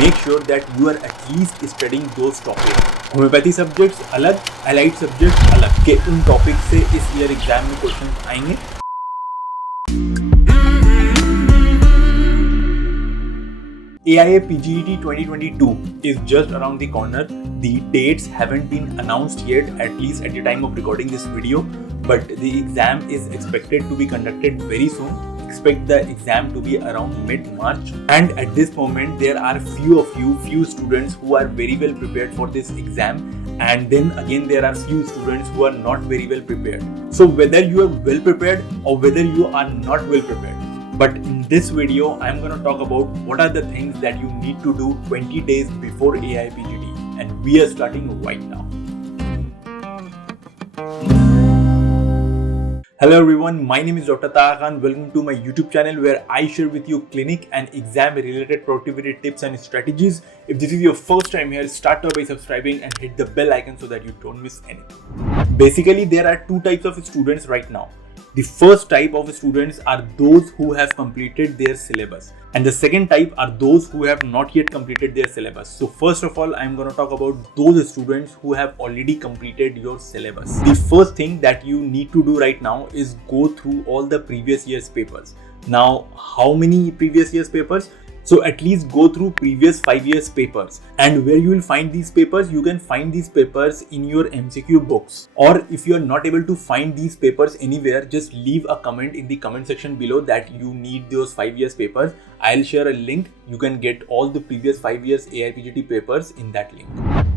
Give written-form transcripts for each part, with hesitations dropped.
make sure that you are at least studying those topics. Homeopathy subjects अलग, allied subjects अलग के उन topic से इस ईयर एग्जाम में क्वेश्चन आएंगे. AIAPGET 2022 is just around the corner. The dates haven't been announced yet, at least at the time of recording this video, but the exam is expected to be conducted very soon. Expect the exam to be around mid-March, and at this moment there are few students who are very well prepared for this exam, and then again there are few students who are not very well prepared. So whether you are well prepared or whether you are not well prepared, but in this video, I'm going to talk about what are the things that you need to do 20 days before AIAPGET, and we are starting right now. Hello everyone, my name is Dr. Taha Khan. Welcome to my YouTube channel where I share with you clinic and exam related productivity tips and strategies. If this is your first time here, start by subscribing and hit the bell icon so that you don't miss anything. Basically, there are two types of students right now. The first type of students are those who have completed their syllabus, and the second type are those who have not yet completed their syllabus. So first of all, I'm going to talk about those students who have already completed your syllabus. The first thing that you need to do right now is go through all the previous year's papers. Now, how many previous year's papers? So at least go through previous 5 years papers, and where you will find these papers, you can find these papers in your MCQ books, or if you are not able to find these papers anywhere, just leave a comment in the comment section below that you need those 5 years papers. I'll share a link. You can get all the previous 5 years AIAPGET papers in that link.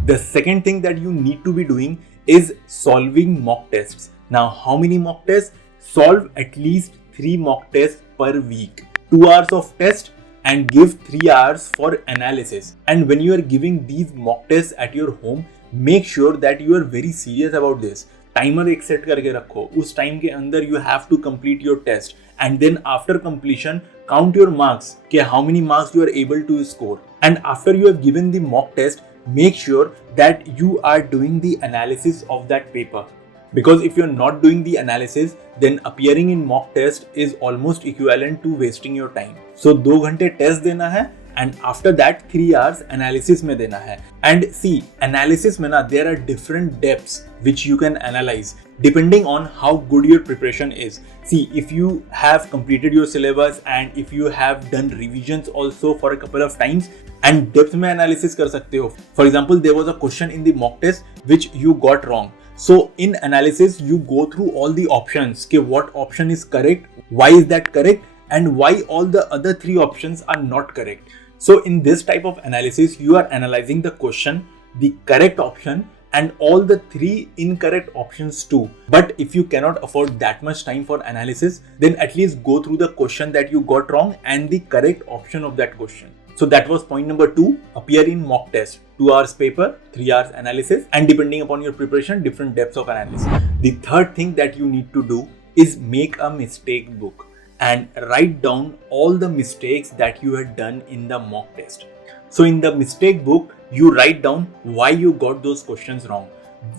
The second thing that you need to be doing is solving mock tests. Now, how many mock tests? Solve at least 3 mock tests per week. 2 hours of test and give 3 hours for analysis. And when you are giving these mock tests at your home, make sure that you are very serious about this. Timer एक set करके रखो. उस time के अंदर you have to complete your test, and then after completion count your marks कि how many marks you are able to score. And after you have given the mock test, make sure that you are doing the analysis of that paper. Because if you're not doing the analysis, then appearing in mock test is almost equivalent to wasting your time. So 2 घंटे test देना है, and after that 3 hours analysis में देना है. And see, analysis में ना there are different depths which you can analyze depending on how good your preparation is. See, if you have completed your syllabus and if you have done revisions also for a couple of times, and depth में analysis कर सकते हो. For example, there was a question in the mock test which you got wrong. So in analysis, you go through all the options, okay, what option is correct, why is that correct, and why all the other 3 options are not correct. So in this type of analysis, you are analyzing the question, the correct option, and all the 3 incorrect options too. But if you cannot afford that much time for analysis, then at least go through the question that you got wrong and the correct option of that question. So that was point number 2, appear in mock test. 2 hours paper, 3 hours analysis, and depending upon your preparation, different depths of analysis. The third thing that you need to do is make a mistake book and write down all the mistakes that you had done in the mock test. So in the mistake book, you write down why you got those questions wrong.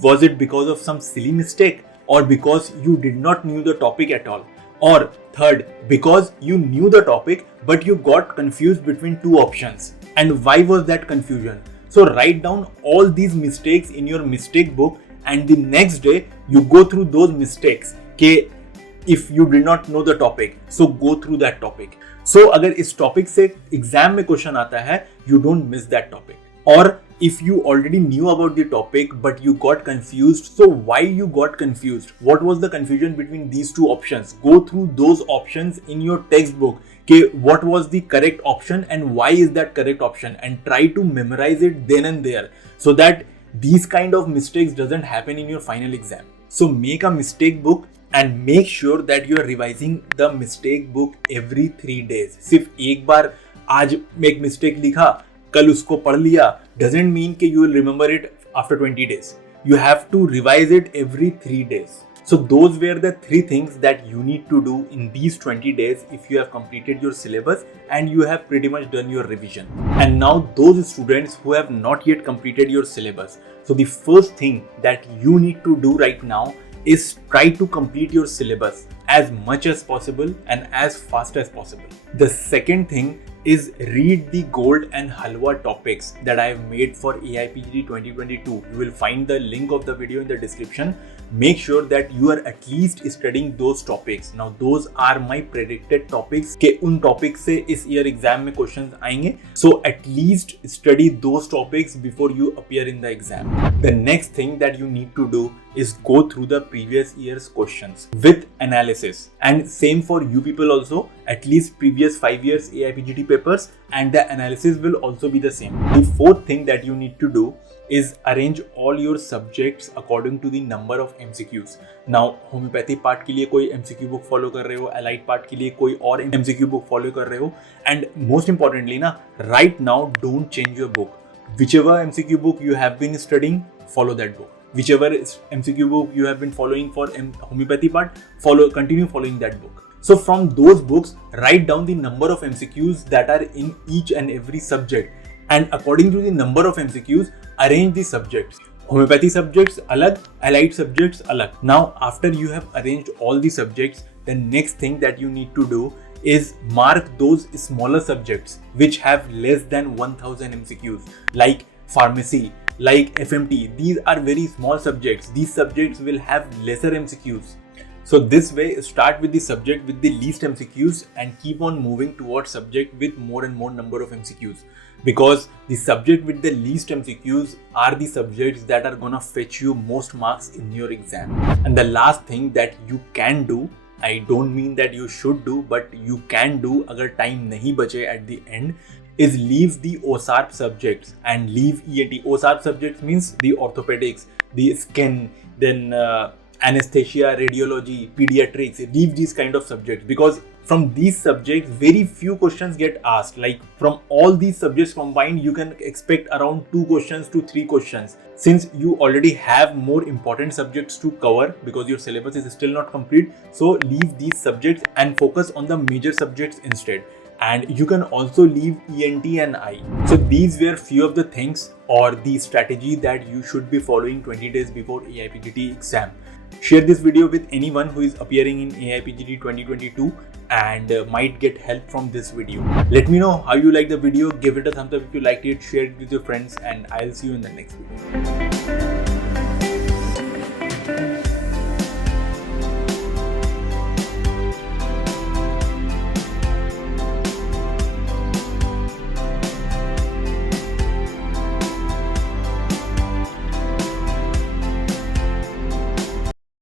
Was it because of some silly mistake, or because you did not knew the topic at all? Or third, because you knew the topic but you got confused between 2 options. And why was that confusion? So write down all these mistakes in your mistake book, and the next day you go through those mistakes. Okay, if you did not know the topic, so go through that topic. So अगर इस topic से exam में question आता है, you don't miss that topic. Or if you already knew about the topic but you got confused, so why you got confused? What was the confusion between these 2 options? Go through those options in your textbook. Okay, what was the correct option and why is that correct option, and try to memorize it then and there so that these kind of mistakes doesn't happen in your final exam. So make a mistake book and make sure that you are revising the mistake book every 3 days. सिर्फ एक बार आज make mistake लिखा, कल उसको पढ़ लिया doesn't mean कि you will remember it after 20 days. You have to revise it every 3 days. So those were the 3 things that you need to do in these 20 days if you have completed your syllabus and you have pretty much done your revision. And now those students who have not yet completed your syllabus. So the first thing that you need to do right now is try to complete your syllabus as much as possible and as fast as possible. The second thing is read the gold and halwa topics that I have made for AIAPGET 2022. You will find the link of the video in the description. Make sure that you are at least studying those topics. Now those are my predicted topics के उन topics से इस year exam में questions आएंगे. So at least study those topics before you appear in the exam. The next thing that you need to do is go through the previous year's questions with analysis, and same for you people also, at least previous 5 years AIAPGET papers, and the analysis will also be the same. The fourth thing that you need to do is arrange all your subjects according to the number of MCQs. Now homeopathy part के लिए कोई MCQ book follow कर रहे हो, allied part के लिए कोई और MCQ book follow कर रहे हो, and most importantly ना, right now don't change your book. Whichever MCQ book you have been studying, follow that book. Whichever MCQ book you have been following for homeopathy part, continue following that book. So from those books, write down the number of MCQs that are in each and every subject, and according to the number of MCQs, arrange the subjects. Homeopathy subjects alag, allied subjects alag. Now after you have arranged all the subjects, the next thing that you need to do is mark those smaller subjects which have less than 1000 MCQs, like pharmacy, like FMT. These are very small subjects. These subjects will have lesser MCQs. So this way, start with the subject with the least MCQs and keep on moving towards subject with more and more number of MCQs, because the subject with the least MCQs are the subjects that are gonna fetch you most marks in your exam. And the last thing that you can do, I don't mean that you should do, but you can do agar time nahi bache at the end, is leave the OSAR subjects and leave ENT. OSAR subjects means the orthopedics, the skin, then anesthesia, radiology, pediatrics. Leave these kind of subjects, because from these subjects very few questions get asked. Like from all these subjects combined, you can expect around 2 questions to 3 questions. Since you already have more important subjects to cover because your syllabus is still not complete, so leave these subjects and focus on the major subjects instead. And you can also leave ENT and I. So these were few of the things or the strategy that you should be following 20 days before AIAPGET exam. Share this video with anyone who is appearing in AIAPGET 2022 and might get help from this video. Let me know how you like the video. Give it a thumbs up if you liked it. Share it with your friends, and I'll see you in the next video.